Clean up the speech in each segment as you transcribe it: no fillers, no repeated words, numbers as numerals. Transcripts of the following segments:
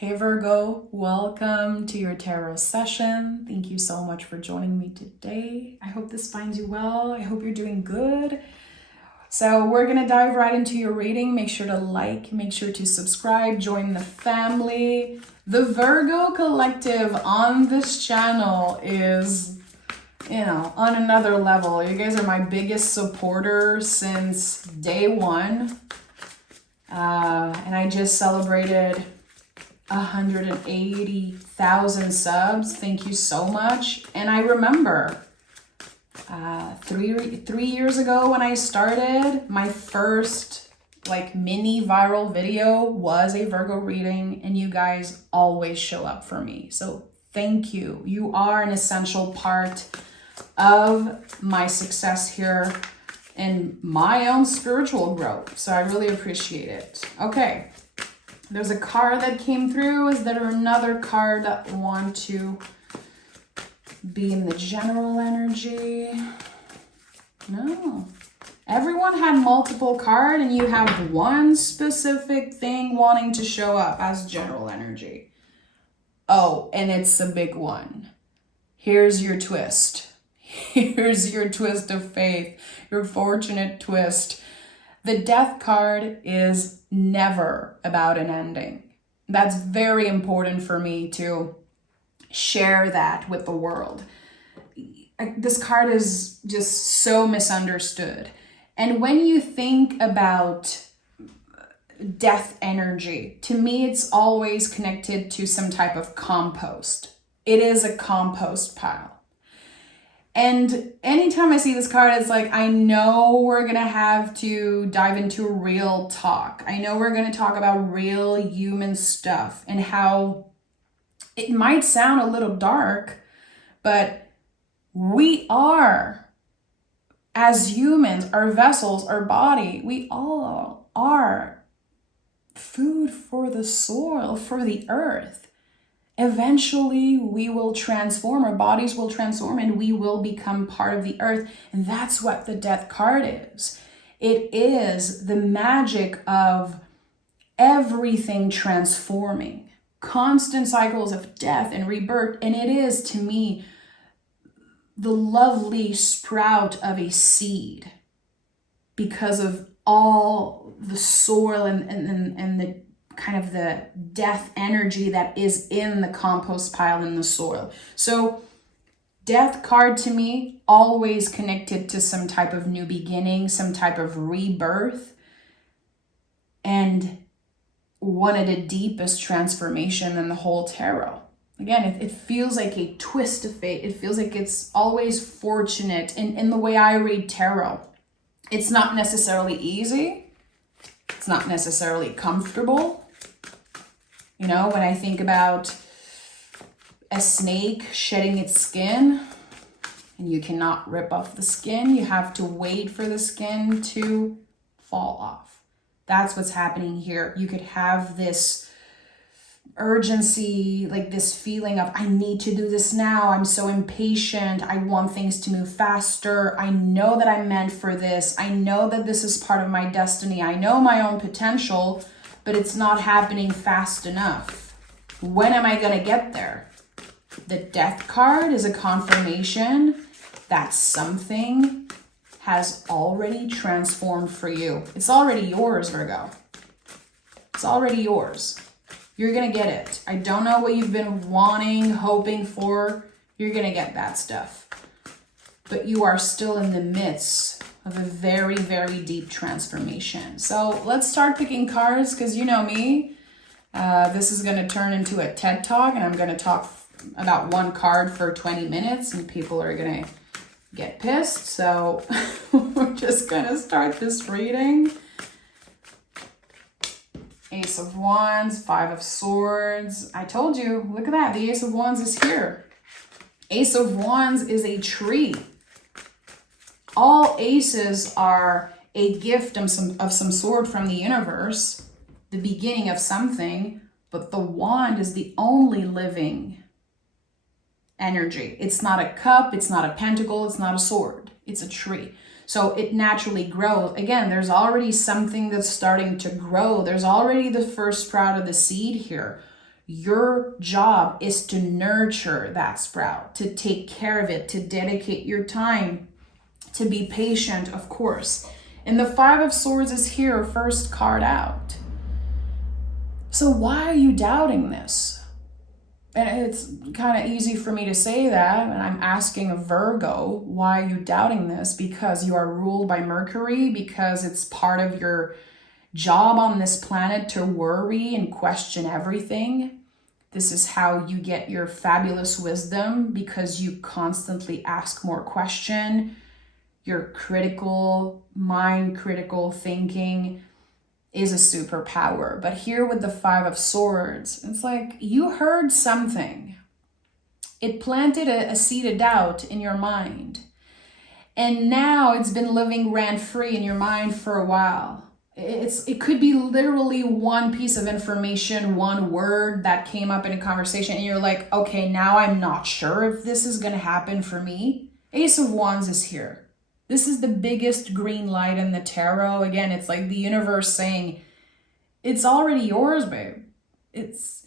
Hey Virgo, welcome to your tarot session. Thank you so much for joining me today. I hope this finds you well. I hope you're doing good. So we're gonna dive right into your reading. Make sure to like, make sure to subscribe, join the family. The Virgo collective on this channel is, on another level. You guys are my biggest supporter since day one. And I just celebrated 180,000 subs. Thank you so much. And I remember three years ago when I started, my first mini viral video was a Virgo reading, and you guys always show up for me. So thank you. You are an essential part of my success here and my own spiritual growth. So I really appreciate it. Okay. There's a card that came through. Is there another card that want to be in the general energy? No. Everyone had multiple cards and you have one specific thing wanting to show up as general energy. Oh, and it's a big one. Here's your twist. Here's your twist of faith, your fortunate twist. The Death card is never about an ending. That's very important for me to share that with the world. This card is just so misunderstood. And when you think about death energy, to me, it's always connected to some type of compost. It is a compost pile. And anytime I see this card, it's like, I know we're going to have to dive into real talk. I know we're going to talk about real human stuff and how it might sound a little dark, but we are, as humans, our vessels, our body, we all are food for the soil, for the earth. Eventually, we will transform, our bodies will transform, and we will become part of the earth. And that's what the Death card is. It is the magic of everything transforming, constant cycles of death and rebirth. And it is, to me, the lovely sprout of a seed because of all the soil and the kind of the death energy that is in the compost pile in the soil. So Death card to me, always connected to some type of new beginning, some type of rebirth, and one of the deepest transformation in the whole tarot. Again, it feels like a twist of fate. It feels like it's always fortunate in the way I read tarot. It's not necessarily easy. It's not necessarily comfortable. When I think about a snake shedding its skin, and you cannot rip off the skin, you have to wait for the skin to fall off. That's what's happening here. You could have this urgency, like this feeling of, I need to do this now. I'm so impatient. I want things to move faster. I know that I'm meant for this. I know that this is part of my destiny. I know my own potential, but it's not happening fast enough. When am I going to get there? The Death card is a confirmation that something has already transformed for you. It's already yours, Virgo. It's already yours. You're going to get it. I don't know what you've been wanting, hoping for. You're going to get that stuff. But you are still in the midst of a very, very deep transformation. So let's start picking cards, because you know me. This is going to turn into a TED Talk, and I'm going to talk about one card for 20 minutes, and people are going to get pissed. So we're just going to start this reading. Ace of Wands, Five of Swords. I told you, look at that. The Ace of Wands is here. Ace of Wands is a tree. All aces are a gift of some sort from the universe, the beginning of something, but the wand is the only living energy. It's not a cup, it's not a pentacle, it's not a sword. It's a tree. So it naturally grows. Again, there's already something that's starting to grow. There's already the first sprout of the seed here. Your job is to nurture that sprout, to take care of it, to dedicate your time, to be patient, of course. And the Five of Swords is here, first card out. So why are you doubting this? And it's kind of easy for me to say that, and I'm asking a Virgo, why are you doubting this? Because you are ruled by Mercury, because it's part of your job on this planet to worry and question everything. This is how you get your fabulous wisdom, because you constantly ask more questions. Your critical mind, critical thinking is a superpower. But here with the Five of Swords, it's like you heard something. It planted a seed of doubt in your mind. And now it's been living rent-free in your mind for a while. It could be literally one piece of information, one word that came up in a conversation, and you're like, okay, now I'm not sure if this is going to happen for me. Ace of Wands is here. This is the biggest green light in the tarot. Again, it's like the universe saying, it's already yours, babe. It's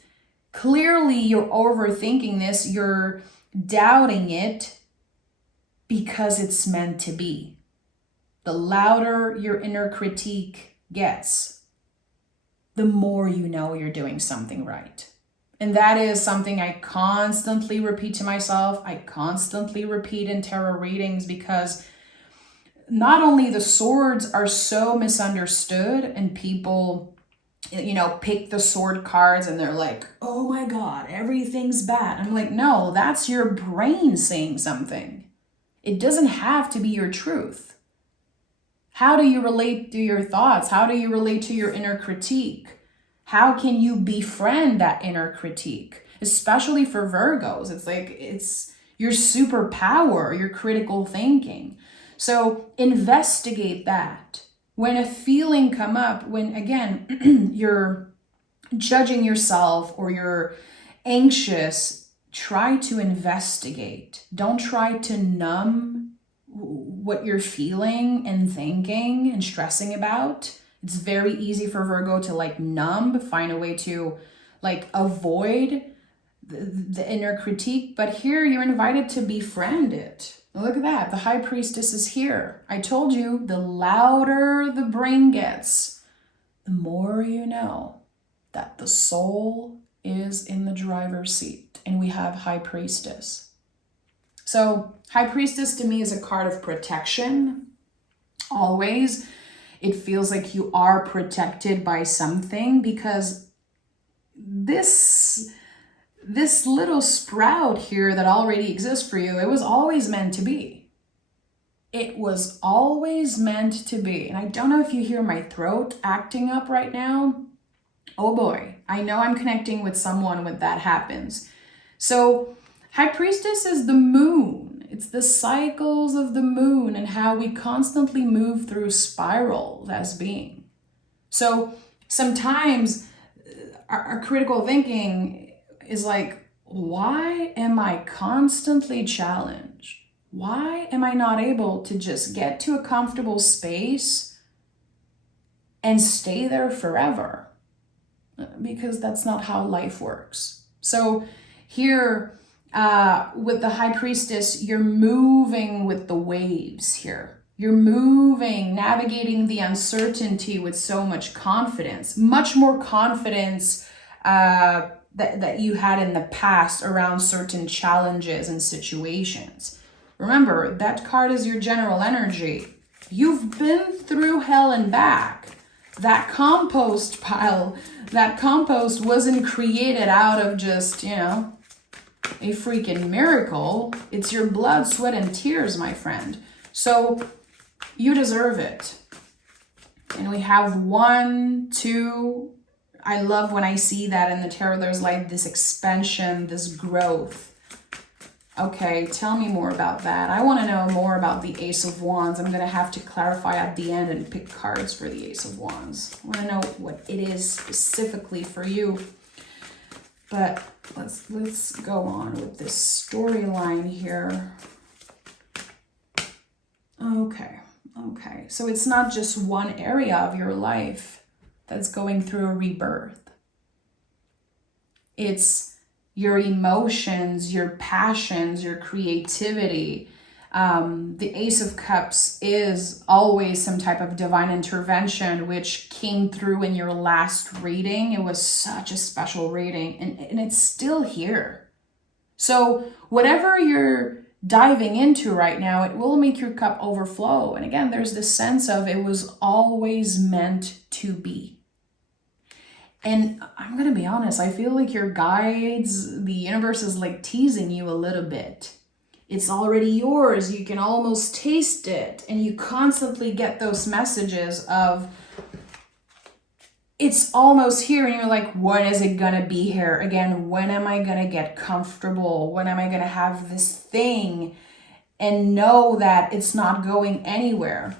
clearly you're overthinking this. You're doubting it because it's meant to be. The louder your inner critique gets, the more you know you're doing something right. And that is something I constantly repeat to myself. I constantly repeat in tarot readings, because not only the swords are so misunderstood, and people, pick the sword cards and they're like, oh my God, everything's bad. I'm like, no, that's your brain saying something. It doesn't have to be your truth. How do you relate to your thoughts? How do you relate to your inner critique? How can you befriend that inner critique? Especially for Virgos, it's your superpower, your critical thinking. So investigate that. When a feeling come up, when again, you're judging yourself or you're anxious, try to investigate. Don't try to numb what you're feeling and thinking and stressing about. It's very easy for Virgo to numb, find a way to avoid the inner critique. But here you're invited to befriend it. Look at that. The High Priestess is here. I told you, the louder the brain gets, the more you know that the soul is in the driver's seat. And we have High Priestess. So High Priestess to me is a card of protection. Always. It feels like you are protected by something, because this little sprout here that already exists for you, it was always meant to be. It was always meant to be. And I don't know if you hear my throat acting up right now. Oh boy, I know I'm connecting with someone when that happens. So High Priestess is the moon. It's the cycles of the moon and how we constantly move through spirals as being. So sometimes our critical thinking is like, why am I constantly challenged? Why am I not able to just get to a comfortable space and stay there forever? Because that's not how life works. So here with the High Priestess, you're moving with the waves here. You're moving, navigating the uncertainty with so much confidence, much more confidence that you had in the past around certain challenges and situations. Remember, that card is your general energy. You've been through hell and back. That compost pile, that compost wasn't created out of just, a freaking miracle. It's your blood, sweat, and tears, my friend. So you deserve it. And we have 1, 2. I love when I see that in the tarot, there's this expansion, this growth. Okay, tell me more about that. I want to know more about the Ace of Wands. I'm going to have to clarify at the end and pick cards for the Ace of Wands. I want to know what it is specifically for you. But let's go on with this storyline here. Okay. So it's not just one area of your life that's going through a rebirth. It's your emotions, your passions, your creativity. The Ace of Cups is always some type of divine intervention, which came through in your last reading. It was such a special reading, and it's still here. So whatever you're diving into right now, it will make your cup overflow. And again, there's this sense of it was always meant to be. And I'm going to be honest, I feel like your guides, the universe is like teasing you a little bit. It's already yours. You can almost taste it. And you constantly get those messages of, it's almost here. And you're like, when is it going to be here? Again, when am I going to get comfortable? When am I going to have this thing? And know that it's not going anywhere.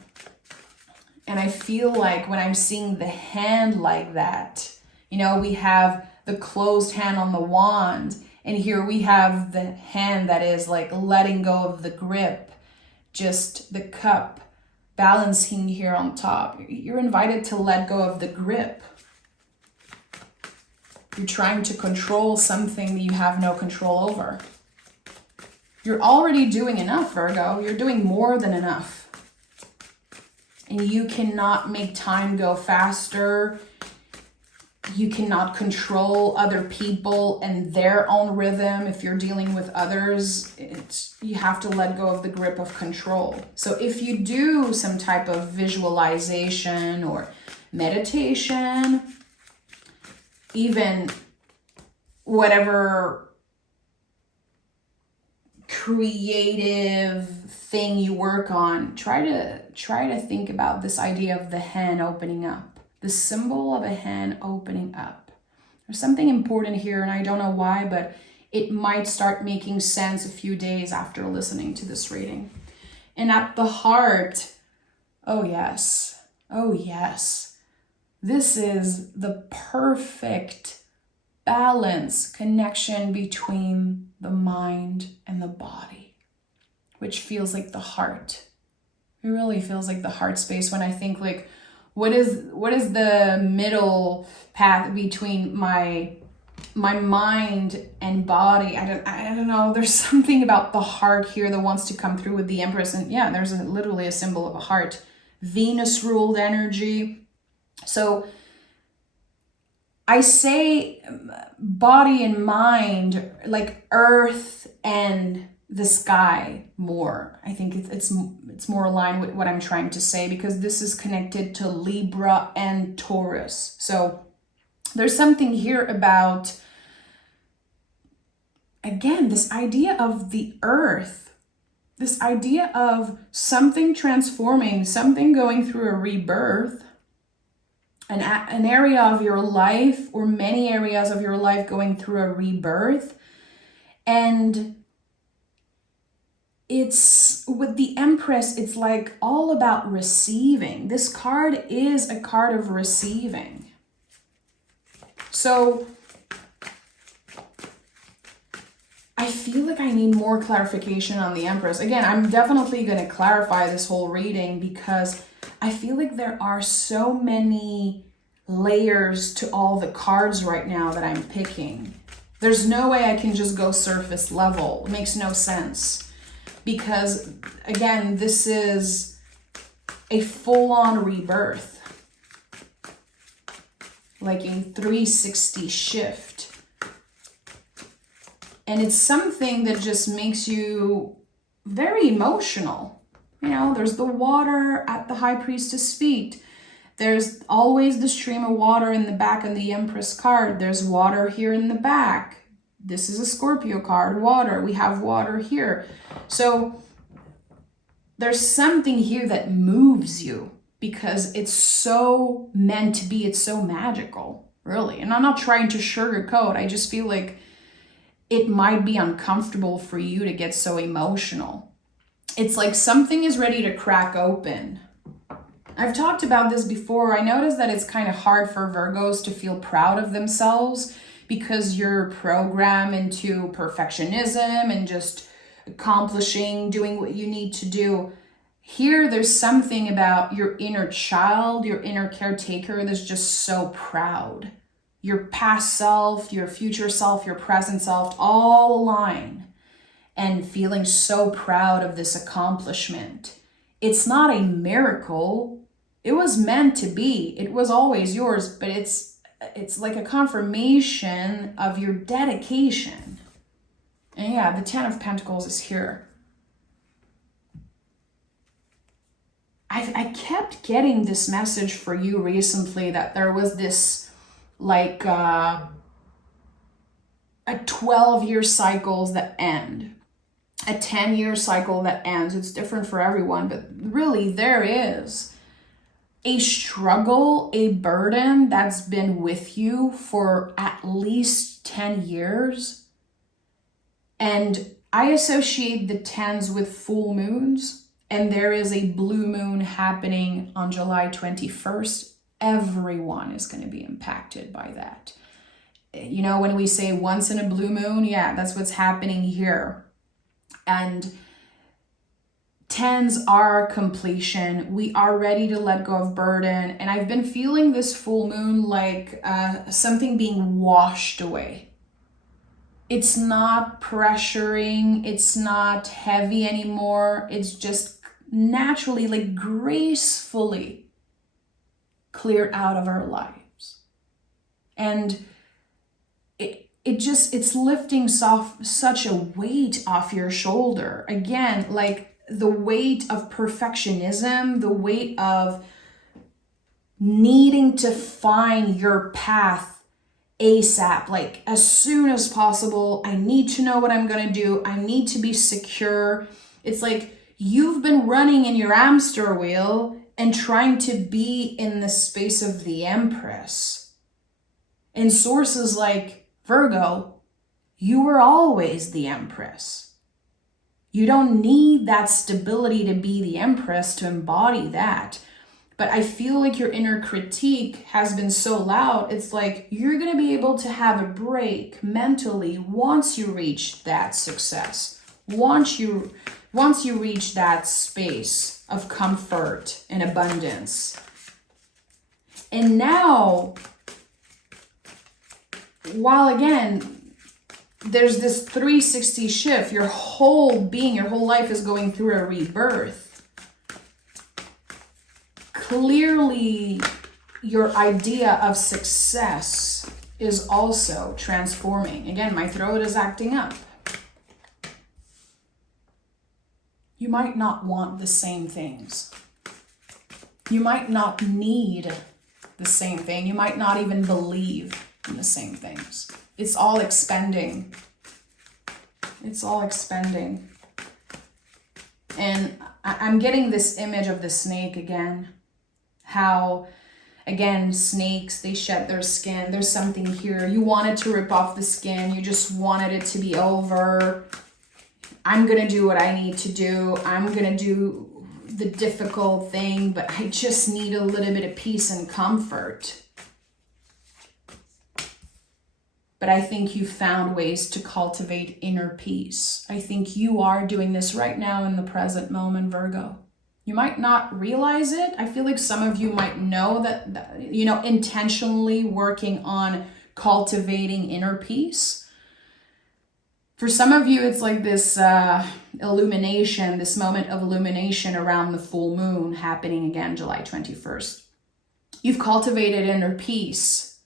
And I feel like when I'm seeing the hand like that, you know, we have the closed hand on the wand. And here we have the hand that is like letting go of the grip, just the cup balancing here on top. You're invited to let go of the grip. You're trying to control something that you have no control over. You're already doing enough, Virgo. You're doing more than enough. And you cannot make time go faster. You cannot control other people and their own rhythm. If you're dealing with others, you have to let go of the grip of control. So if you do some type of visualization or meditation, even whatever creative thing you work on, try to think about this idea of the hand opening up. The symbol of a hand opening up. There's something important here, and I don't know why, but it might start making sense a few days after listening to this reading. And at the heart, oh yes, this is the perfect balance, connection between the mind and the body, which feels like the heart. It really feels like the heart space when I think like, what is the middle path between my mind and body? I don't know. There's something about the heart here that wants to come through with the Empress. And yeah, there's literally a symbol of a heart. Venus ruled energy. So I say body and mind, like earth and the sky more. I think it's more aligned with what I'm trying to say, because this is connected to Libra and Taurus. So there's something here about, again, this idea of the earth, this idea of something transforming, something going through a rebirth, an area of your life or many areas of your life going through a rebirth. And it's with the Empress, it's like all about receiving. This card is a card of receiving. So I feel like I need more clarification on the Empress. Again, I'm definitely going to clarify this whole reading because I feel like there are so many layers to all the cards right now that I'm picking. There's no way I can just go surface level. It makes no sense. Because, again, this is a full-on rebirth. Like a 360 shift. And it's something that just makes you very emotional. You know, there's the water at the High Priestess' feet. There's always the stream of water in the back of the Empress card. There's water here in the back. This is a Scorpio card, water. We have water here. So there's something here that moves you because it's so meant to be. It's so magical, really. And I'm not trying to sugarcoat. I just feel like it might be uncomfortable for you to get so emotional. It's like something is ready to crack open. I've talked about this before. I noticed that it's kind of hard for Virgos to feel proud of themselves because you're programmed into perfectionism and just accomplishing, doing what you need to do. Here, there's something about your inner child, your inner caretaker that's just so proud. your past self, your future self, your present self, all align, and feeling so proud of this accomplishment. It's not a miracle. It was meant to be. It was always yours, but it's like a confirmation of your dedication. And yeah, the 10 of Pentacles is here. I kept getting this message for you recently that there was this like a 12-year cycles that end, a 10-year cycle that ends. It's different for everyone, but really there is a struggle, a burden that's been with you for at least 10 years. And I associate the 10s with full moons. And there is a blue moon happening on July 21st. Everyone is going to be impacted by that. You know, when we say once in a blue moon, yeah, that's what's happening here. And 10s are completion. We are ready to let go of burden. And I've been feeling this full moon like something being washed away. It's not pressuring. It's not heavy anymore. It's just naturally, like gracefully cleared out of our lives. And it's lifting such a weight off your shoulder. Again, like the weight of perfectionism, the weight of needing to find your path ASAP, like as soon as possible. I need to know what I'm going to do. I need to be secure. It's like you've been running in your hamster wheel and trying to be in the space of the Empress. And sources like Virgo, you were always the Empress. You don't need that stability to be the Empress, to embody that. But I feel like your inner critique has been so loud. It's like you're going to be able to have a break mentally once you reach that success. Once you reach that space of comfort and abundance. And now, while again, there's this 360 shift, your whole being, your whole life is going through a rebirth. Clearly, your idea of success is also transforming. Again, my throat is acting up. You might not want the same things. You might not need the same thing. You might not even believe in the same things. It's all expending. It's all expending. And I'm getting this image of the snake again. How, again, snakes, they shed their skin. There's something here. You wanted to rip off the skin. You just wanted it to be over. I'm going to do what I need to do. I'm going to do the difficult thing, but I just need a little bit of peace and comfort. But I think you found ways to cultivate inner peace. I think you are doing this right now in the present moment, Virgo. You might not realize it. I feel like some of you might know that, you know, intentionally working on cultivating inner peace. For some of you, it's like this illumination, this moment of illumination around the full moon happening again, July 21st. You've cultivated inner peace.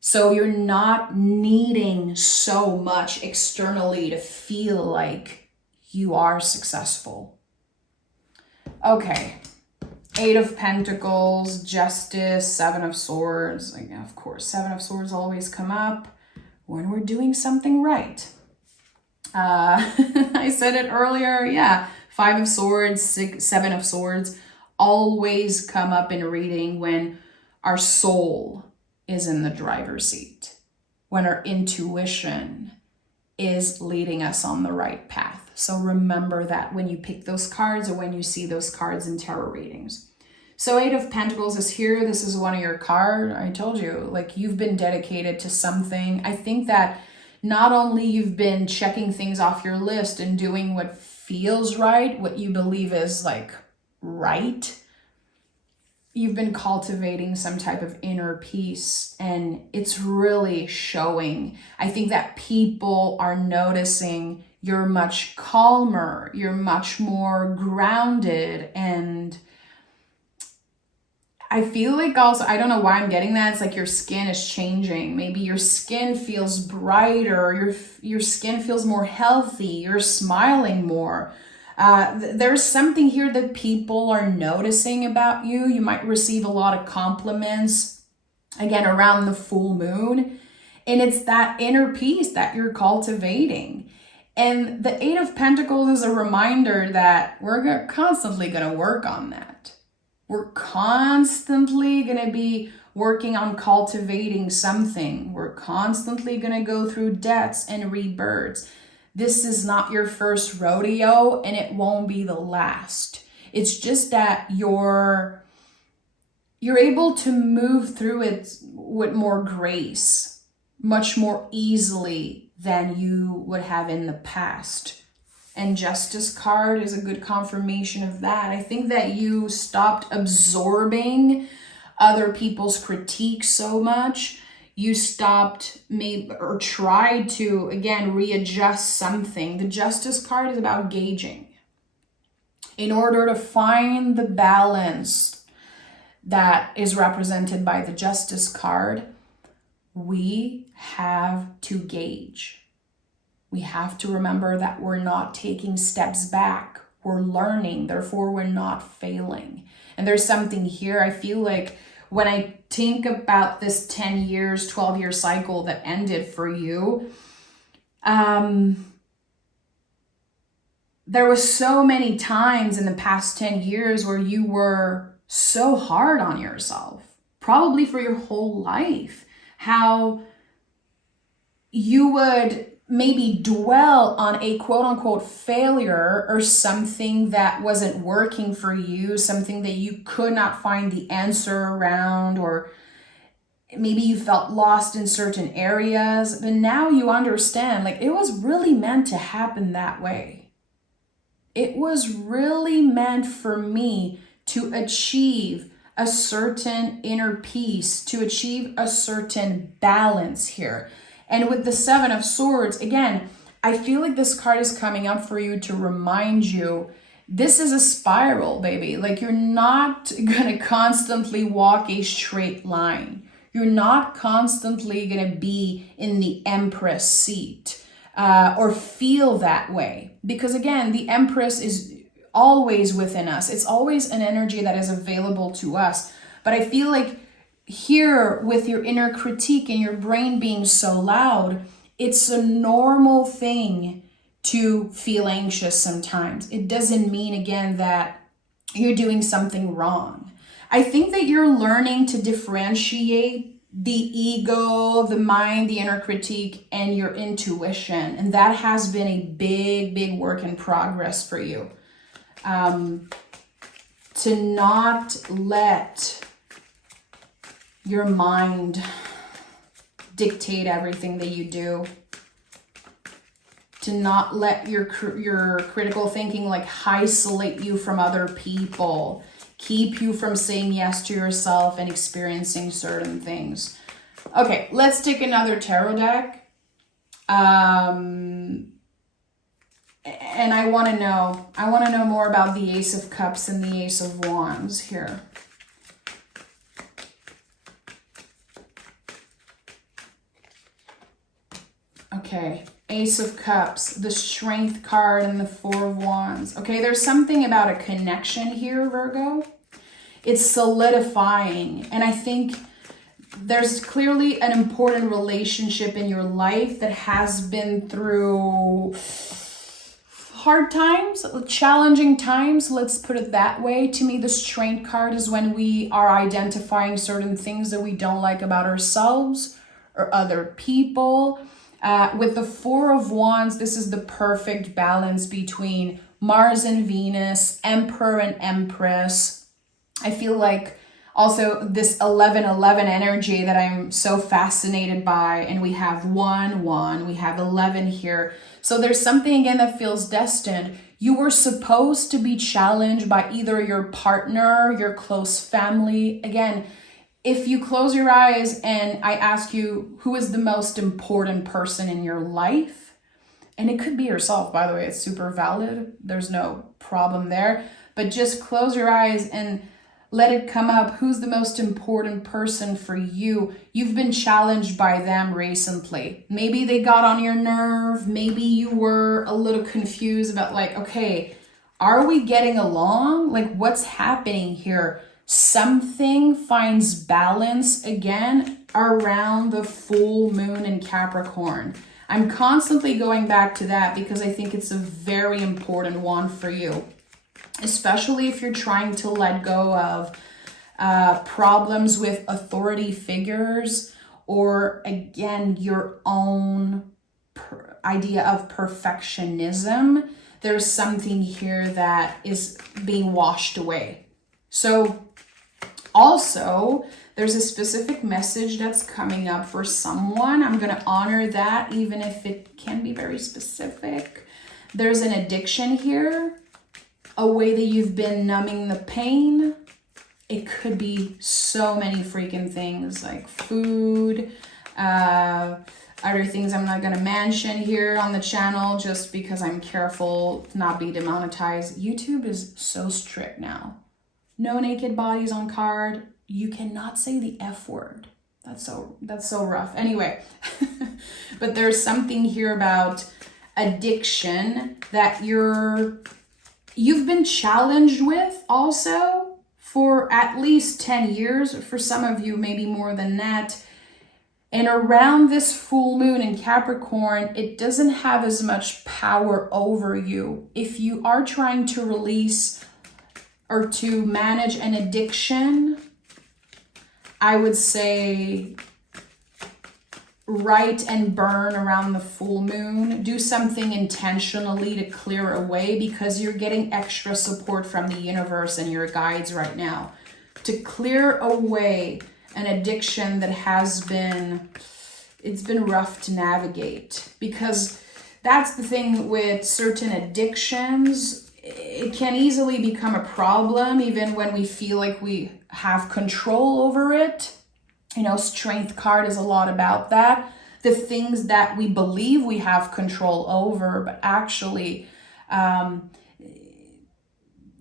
So you're not needing so much externally to feel like you are successful. Okay. 8 of Pentacles, Justice, 7 of Swords. Like, of course, 7 of Swords always come up when we're doing something right. I said it earlier, yeah. 5 of Swords, 7 of Swords always come up in a reading when our soul is in the driver's seat, when our intuition is leading us on the right path. So remember that when you pick those cards or when you see those cards in tarot readings. So 8 of Pentacles is here. This is one of your cards. I told you, like, you've been dedicated to something. I think that not only you've been checking things off your list and doing what feels right, what you believe is like right, you've been cultivating some type of inner peace, and it's really showing. I think that people are noticing you're much calmer, you're much more grounded, and I feel like also, I don't know why I'm getting that. It's like your skin is changing. Maybe your skin feels brighter, your skin feels more healthy, you're smiling more. There's something here that people are noticing about you. You might receive a lot of compliments, again, around the full moon. And it's that inner peace that you're cultivating. And the Eight of Pentacles is a reminder that we're constantly going to work on that. We're constantly going to be working on cultivating something. We're constantly going to go through deaths and rebirths. This is not your first rodeo, and it won't be the last. It's just that you're able to move through it with more grace, much more easily than you would have in the past. And Justice card is a good confirmation of that. I think that you stopped absorbing other people's critiques so much. You stopped or tried to, again, readjust something. The Justice card is about gauging. In order to find the balance that is represented by the Justice card, we have to gauge. We have to remember that we're not taking steps back. We're learning, therefore we're not failing. And there's something here, I feel like when I think about this 10 years, 12-year cycle that ended for you, there was so many times in the past 10 years where you were so hard on yourself, probably for your whole life, how you would maybe dwell on a quote unquote failure or something that wasn't working for you, something that you could not find the answer around, or maybe you felt lost in certain areas. But now you understand, like, it was really meant to happen that way. It was really meant for me to achieve a certain inner peace, to achieve a certain balance here. And with the Seven of Swords, again, I feel like this card is coming up for you to remind you, this is a spiral, baby. Like, you're not going to constantly walk a straight line. You're not constantly going to be in the Empress seat or feel that way. Because again, the Empress is always within us. It's always an energy that is available to us. But I feel like here, with your inner critique and your brain being so loud, it's a normal thing to feel anxious sometimes. It doesn't mean, again, that you're doing something wrong. I think that you're learning to differentiate the ego, the mind, the inner critique, and your intuition. And that has been a big, big work in progress for you. To not let your mind dictate everything that you do. To not let your critical thinking like isolate you from other people, keep you from saying yes to yourself and experiencing certain things. Okay, let's take another tarot deck. And I want to know more about the Ace of Cups and the Ace of Wands here. Okay, Ace of Cups, the Strength card, and the Four of Wands. Okay, there's something about a connection here, Virgo. It's solidifying, and I think there's clearly an important relationship in your life that has been through hard times, challenging times, let's put it that way. To me, the Strength card is when we are identifying certain things that we don't like about ourselves or other people. With the Four of Wands, this is the perfect balance between Mars and Venus, Emperor and Empress. I feel like also this 11-11 energy that I'm so fascinated by, and we have 1-1, we have 11 here. So there's something again that feels destined. You were supposed to be challenged by either your partner, your close family. Again, if you close your eyes and I ask you, who is the most important person in your life? And it could be yourself, by the way, it's super valid. There's no problem there. But just close your eyes and let it come up. Who's the most important person for you? You've been challenged by them recently. Maybe they got on your nerve. Maybe you were a little confused about like, okay, are we getting along? Like, what's happening here? Something finds balance again around the full moon in Capricorn. I'm constantly going back to that because I think it's a very important one for you, especially if you're trying to let go of problems with authority figures, or again, your own idea of perfectionism. There's something here that is being washed away. So also, there's a specific message that's coming up for someone. I'm going to honor that, even if it can be very specific. There's an addiction here, a way that you've been numbing the pain. It could be so many freaking things like food, other things I'm not going to mention here on the channel just because I'm careful to not be demonetized. YouTube is so strict now. No naked bodies on card. You cannot say the F word. That's so rough. Anyway, but there's something here about addiction that you've been challenged with also for at least 10 years. For some of you, maybe more than that. And around this full moon in Capricorn, it doesn't have as much power over you. If you are trying to release or to manage an addiction, I would say write and burn around the full moon. Do something intentionally to clear away, because you're getting extra support from the universe and your guides right now to clear away an addiction that it's been rough to navigate. Because that's the thing with certain addictions. It can easily become a problem even when we feel like we have control over it. You know, Strength card is a lot about that. The things that we believe we have control over, but actually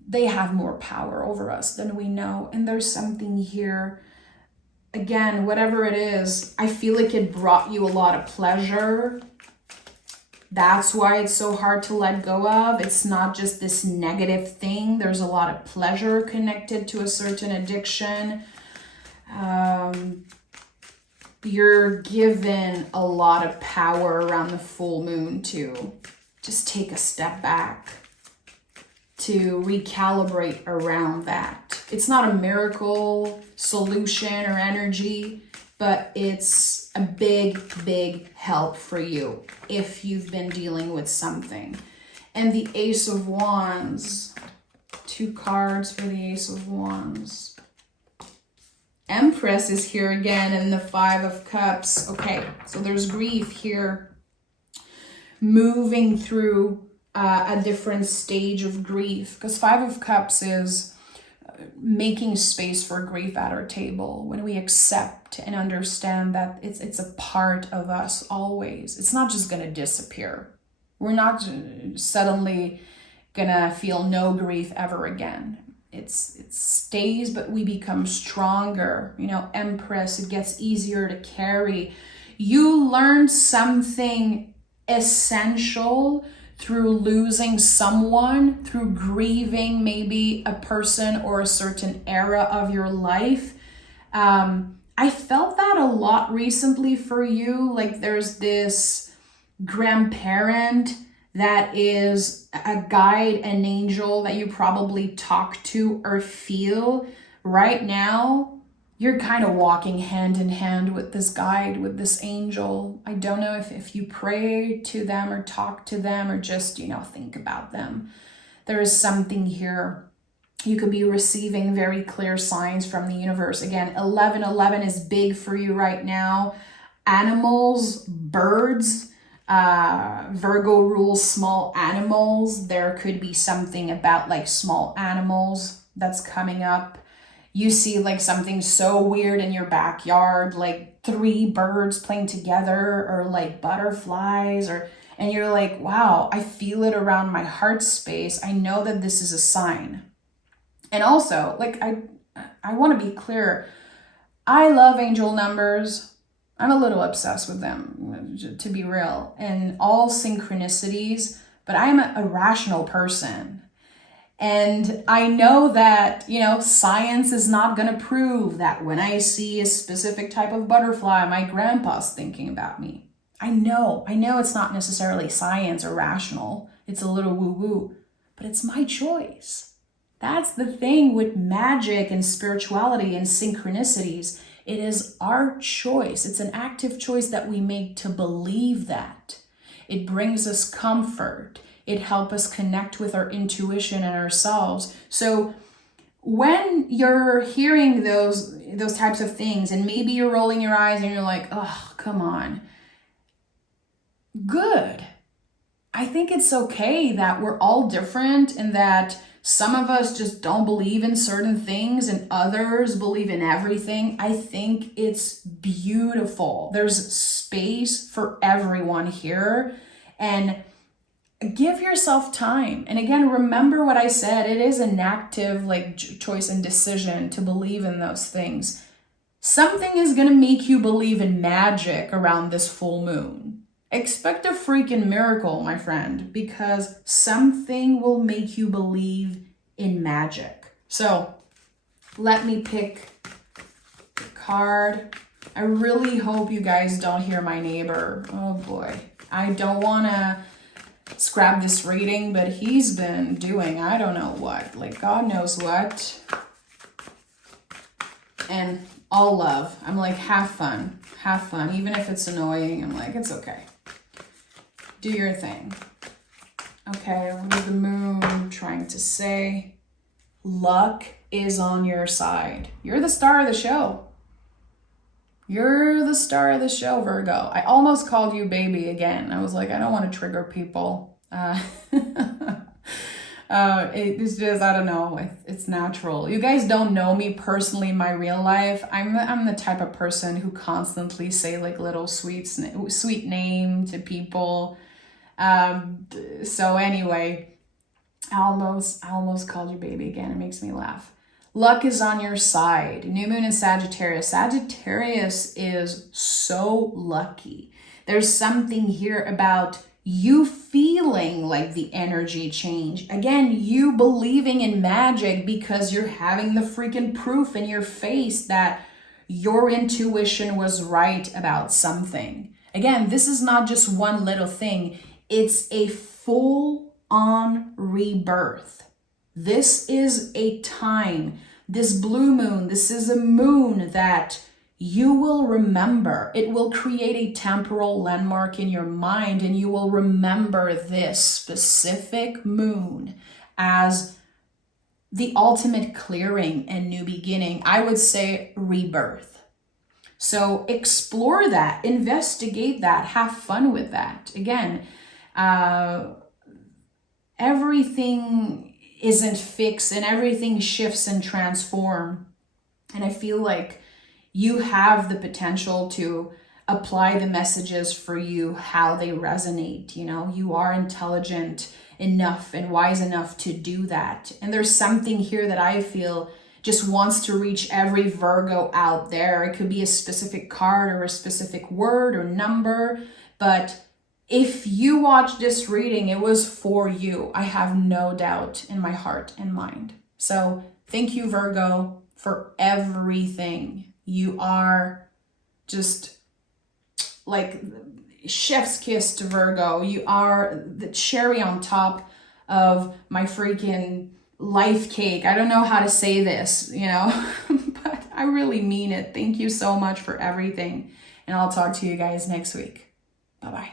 they have more power over us than we know. And there's something here, again, whatever it is, I feel like it brought you a lot of pleasure. That's why it's so hard to let go of. It's not just this negative thing. There's a lot of pleasure connected to a certain addiction. You're given a lot of power around the full moon to just take a step back, to recalibrate around that. It's not a miracle solution or energy, but it's a big, big help for you if you've been dealing with something. And the Ace of Wands, 2 cards for the Ace of Wands. Empress is here again, and the 5 of Cups. Okay, so there's grief here, moving through a different stage of grief, because 5 of Cups is making space for grief at our table, when we accept and understand that it's a part of us always. It's not just going to disappear. We're not suddenly going to feel no grief ever again. It stays, but we become stronger. You know, Empress, it gets easier to carry. You learn something essential through losing someone, through grieving maybe a person or a certain era of your life. I felt that a lot recently for you. Like there's this grandparent that is a guide, an angel that you probably talk to or feel right now. You're kind of walking hand in hand with this guide, with this angel. I don't know if you pray to them or talk to them or just, think about them. There is something here. You could be receiving very clear signs from the universe. Again, 1111 is big for you right now. Animals, birds, Virgo rules small animals. There could be something about like small animals that's coming up. You see like something so weird in your backyard, like 3 birds playing together, or like butterflies, and you're like, wow, I feel it around my heart space. I know that this is a sign. And also, like, I want to be clear. I love angel numbers. I'm a little obsessed with them, to be real, and all synchronicities, but I'm a rational person. And I know that, you know, science is not going to prove that when I see a specific type of butterfly, my grandpa's thinking about me. I know it's not necessarily science or rational. It's a little woo-woo, but it's my choice. That's the thing with magic and spirituality and synchronicities. It is our choice. It's an active choice that we make to believe that. It brings us comfort. It helps us connect with our intuition and ourselves. So when you're hearing those types of things, and maybe you're rolling your eyes and you're like, oh, come on. Good. I think it's okay that we're all different, and that some of us just don't believe in certain things and others believe in everything. I think it's beautiful. There's space for everyone here, and give yourself time. And again, remember what I said. It is an active like choice and decision to believe in those things. Something is going to make you believe in magic around this full moon. Expect a freaking miracle, my friend, because something will make you believe in magic. So let me pick a card. I really hope you guys don't hear my neighbor. Oh boy. I don't want to scrap this reading, but he's been doing I don't know what, like God knows what. And all love. I'm like, have fun. Even if it's annoying, I'm like, it's okay. Do your thing. Okay, what is the moon trying to say? Luck is on your side. You're the star of the show. You're the star of the show, Virgo. I almost called you baby again. I was like, I don't want to trigger people. It's just, I don't know, it's natural. You guys don't know me personally in my real life. I'm the type of person who constantly say like little sweet name to people. So anyway, I almost called you baby again. It makes me laugh. Luck is on your side. New moon in Sagittarius. Sagittarius is so lucky. There's something here about you feeling like the energy change. Again, you believing in magic because you're having the freaking proof in your face that your intuition was right about something. Again, this is not just one little thing. It's a full-on rebirth. This is a time, this blue moon, this is a moon that you will remember. It will create a temporal landmark in your mind, and you will remember this specific moon as the ultimate clearing and new beginning. I would say rebirth. So explore that, investigate that, have fun with that. Again, everything isn't fixed and everything shifts and transform. And I feel like you have the potential to apply the messages for you, how they resonate. You know, you are intelligent enough and wise enough to do that. And there's something here that I feel just wants to reach every Virgo out there. It could be a specific card or a specific word or number, but if you watch this reading, it was for you. I have no doubt in my heart and mind. So thank you, Virgo, for everything. You are just like chef's kiss to Virgo. You are the cherry on top of my freaking life cake. I don't know how to say this, you know, but I really mean it. Thank you so much for everything. And I'll talk to you guys next week. Bye-bye.